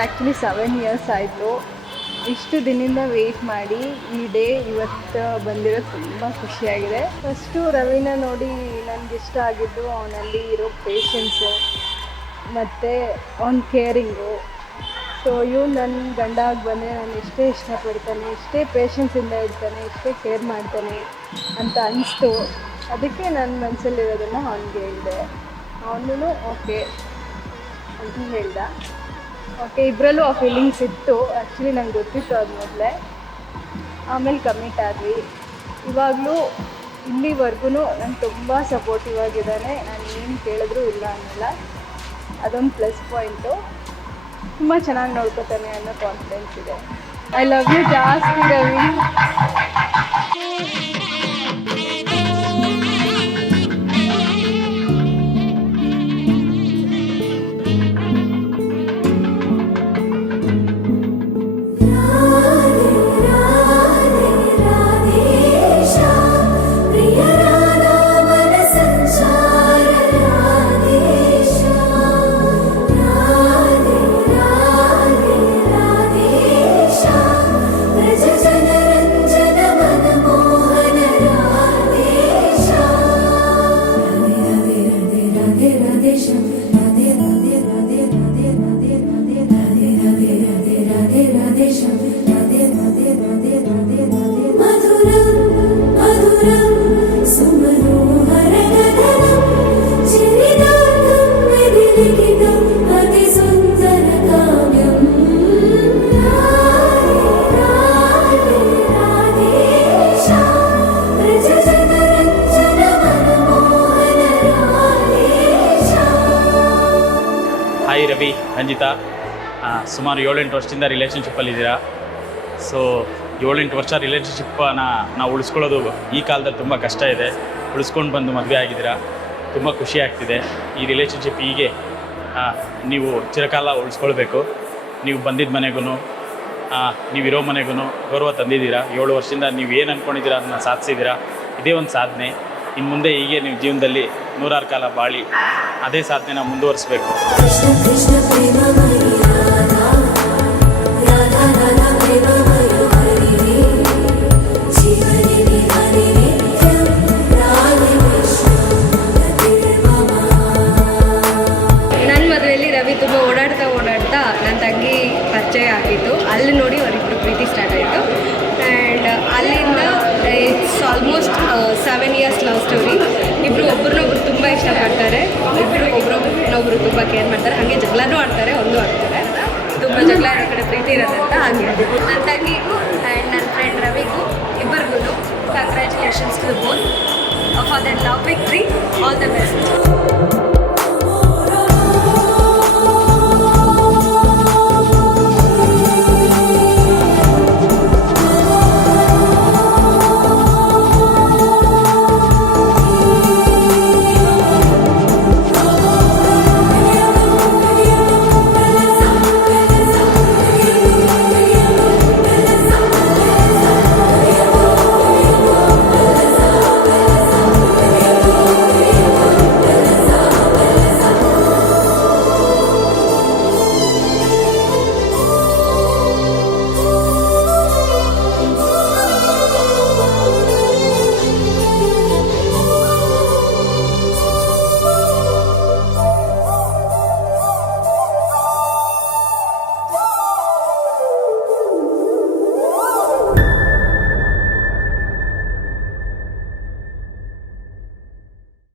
Actually 7 years ಆಯಿತು. ಇಷ್ಟು ದಿನದಿಂದ ವೆಯ್ಟ್ ಮಾಡಿ ಈ ಡೇ ಇವತ್ತು ಬಂದಿರೋದು ತುಂಬ ಖುಷಿಯಾಗಿದೆ. ಫಸ್ಟು ರವಿನ ನೋಡಿ ನನಗೆ ಇಷ್ಟ ಆಗಿದ್ದು ಅವನಲ್ಲಿ ಇರೋ ಪೇಷನ್ಸು ಮತ್ತು ಅವನ ಕೇರಿಂಗು. ಸೊ ಇವನು ನನ್ನ ಗಂಡ ಆಗಿ ಬಂದರೆ ನಾನು ಎಷ್ಟೇ ಇಷ್ಟಪಡ್ತಾನೆ, ಎಷ್ಟೇ ಪೇಷನ್ಸಿಂದ ಇರ್ತಾನೆ, ಎಷ್ಟೇ ಕೇರ್ ಮಾಡ್ತಾನೆ ಅಂತ ಅನಿಸ್ತು. ಅದಕ್ಕೆ ನನ್ನ ಮನಸ್ಸಲ್ಲಿರೋದನ್ನು ಅವನಿಗೆ ಹೇಳಿದೆ. ಅವನು ಓಕೆ ಅಂತ ಹೇಳ್ದ. ಓಕೆ, ಇಬ್ಬರಲ್ಲೂ ಆ ಫೀಲಿಂಗ್ಸ್ ಇತ್ತು. ಆ್ಯಕ್ಚುಲಿ ನಂಗೆ ಗೊತ್ತಿತ್ತು ಅದು ಮೊದಲೇ. ಆಮೇಲೆ ಕಮಿಟ್ ಆದ್ವಿ. ಇವಾಗಲೂ ಇಲ್ಲಿವರೆಗೂ ನಂಗೆ ತುಂಬ ಸಪೋರ್ಟಿವ್ ಆಗಿದ್ದಾನೆ. ನಾನು ಏನು ಕೇಳಿದ್ರೂ ಇಲ್ಲ ಅನ್ನಲ್ಲ. ಅದೊಂದು ಪ್ಲಸ್ ಪಾಯಿಂಟು. ತುಂಬ ಚೆನ್ನಾಗಿ ನೋಡ್ಕೋತಾನೆ ಅನ್ನೋ ಕಾನ್ಫಿಡೆನ್ಸ್ ಇದೆ. ಐ ಲವ್ ಯು ಜಾಸ್ತಿ ರವಿ. ರಕ್ಷಿತಾ. ಸುಮಾರು 7-8 ವರ್ಷದಿಂದ ರಿಲೇಷನ್ಶಿಪ್ಪಲ್ಲಿದ್ದೀರಾ. ಸೊ 7-8 ವರ್ಷ ರಿಲೇಷನ್ಶಿಪ್ಪನ್ನು ನಾವು ಉಳಿಸ್ಕೊಳ್ಳೋದು ಈ ಕಾಲದಲ್ಲಿ ತುಂಬ ಕಷ್ಟ ಇದೆ. ಉಳಿಸ್ಕೊಂಡು ಬಂದು ಮದುವೆ ಆಗಿದ್ದೀರಾ, ತುಂಬ ಖುಷಿ ಆಗ್ತಿದೆ. ಈ ರಿಲೇಷನ್ಶಿಪ್ ಹೀಗೆ ನೀವು ಚಿರಕಾಲ ಉಳಿಸ್ಕೊಳ್ಬೇಕು. ನೀವು ಬಂದಿದ್ದ ಮನೆಗೂ ನೀವಿರೋ ಮನೆಗೂ ಗೌರವ ತಂದಿದ್ದೀರಾ. 7 ವರ್ಷದಿಂದ ನೀವು ಏನು ಅಂದ್ಕೊಂಡಿದ್ದೀರಾ ಅದನ್ನು ಸಾಧಿಸಿದ್ದೀರಾ. ಇದೇ ಒಂದು ಸಾಧನೆ. ಇನ್ನು ಮುಂದೆ ಹೀಗೆ ನೀವು ಜೀವನದಲ್ಲಿ 100 ಕಾಲ ಬಾಳಿ ಅದೇ ಸಾಧನೆನ ಮುಂದುವರಿಸಬೇಕು. ನನ್ನ ಮದುವೆಯಲ್ಲಿ ರವಿ ತುಂಬ ಓಡಾಡ್ತಾ ನನ್ನ ತಂಗಿ ಪರಿಚಯ ಆಗಿತ್ತು. ಅಲ್ಲಿ ನೋಡಿ ಅವರಿಬ್ಬರು ಪ್ರೀತಿ ಸ್ಟಾರ್ಟ್ ಆಯಿತು. ಆ್ಯಂಡ್ ಅಲ್ಲಿಂದ it's almost 7 years love story. ಇಬ್ಬರು ಒಬ್ರನ್ನೊಬ್ರು ತುಂಬ ಇಷ್ಟಪಡ್ತಾರೆ. ಇಬ್ಬರು ಒಬ್ರೊಬ್ರನ್ನೊಬ್ರು ತುಂಬ ಕೇರ್ ಮಾಡ್ತಾರೆ. ಹಾಗೆ ಜಗಳನೂ ಆಡ್ತಾರೆ, ಒಂದು ಆಡ್ತಾರೆ. ತುಂಬ ಜಗಳ ಇರೋ ಕಡೆ ಪ್ರೀತಿ ಇರೋದಂತ ಹಾಗೆ ನನ್ನ ತಂಗಿಗೂ ಆ್ಯಂಡ್ ನನ್ನ ಫ್ರೆಂಡ್ ರವಿಗೂ ಇಬ್ಬರಿಗೂ congratulations to both for that love victory. All the best.